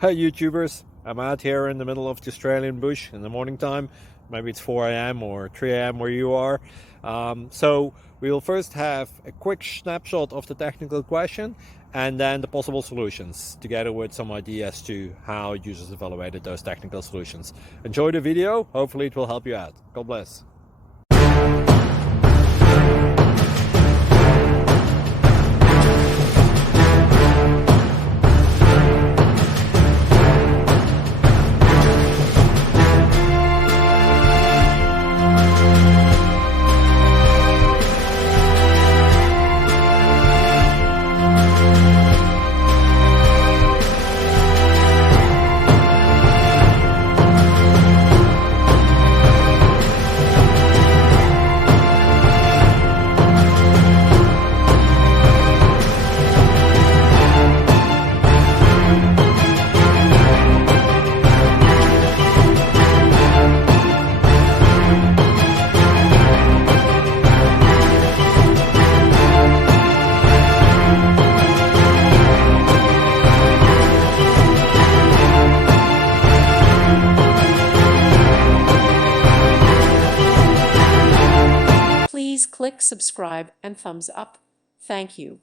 Hey YouTubers, I'm out here in the middle of the Australian bush in the morning time. Maybe it's 4 a.m. or 3 a.m. where you are. So we'll first have a quick snapshot of the technical question and then the possible solutions, together with some ideas to how users evaluated those technical solutions. Enjoy the video, hopefully it will help you out. God bless. Please click subscribe and thumbs up. Thank you.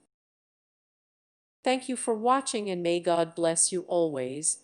Thank you for watching, and may God bless you always.